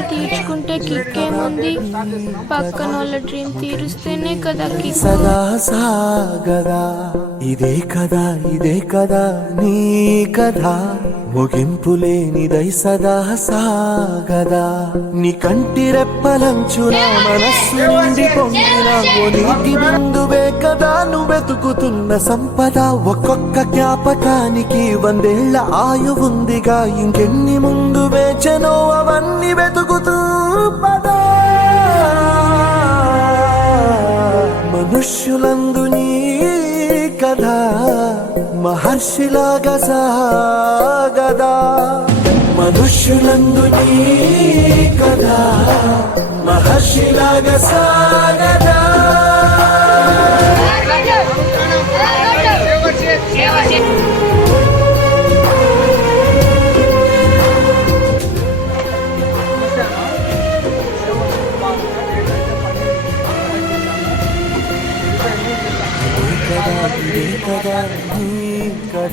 కోరికలు తీర్చుకుంటే కిక్కేముంది, పక్కనోళ్ళ డ్రీమ్ తీరుస్తేనే కదా కిక్. సదా సాగదా ఇదే కదా నీ కదా, ముగింపు లేనిదై సదా సాగదా. నీ కంటి రెప్పలంచున మనస్సు నిండి పొంగిన ఓ నీటి బిందువే కదా నువ్వెతుకుతున్న సంపద. ఒక్కొక్క జ్ఞాపకానికి 100 ఏళ్ల ఆయువుందిగా, ఇంకెన్ని ముందు వేచనో అవన్నీ వెతుకుతూ పదా. మనుష్యులందు నీ కథ మహర్షిలాగా సాగదా, మనుష్యులందు నీ కథ మహర్షిలాగా సాగదా. ఇదే కదా నీ కథ.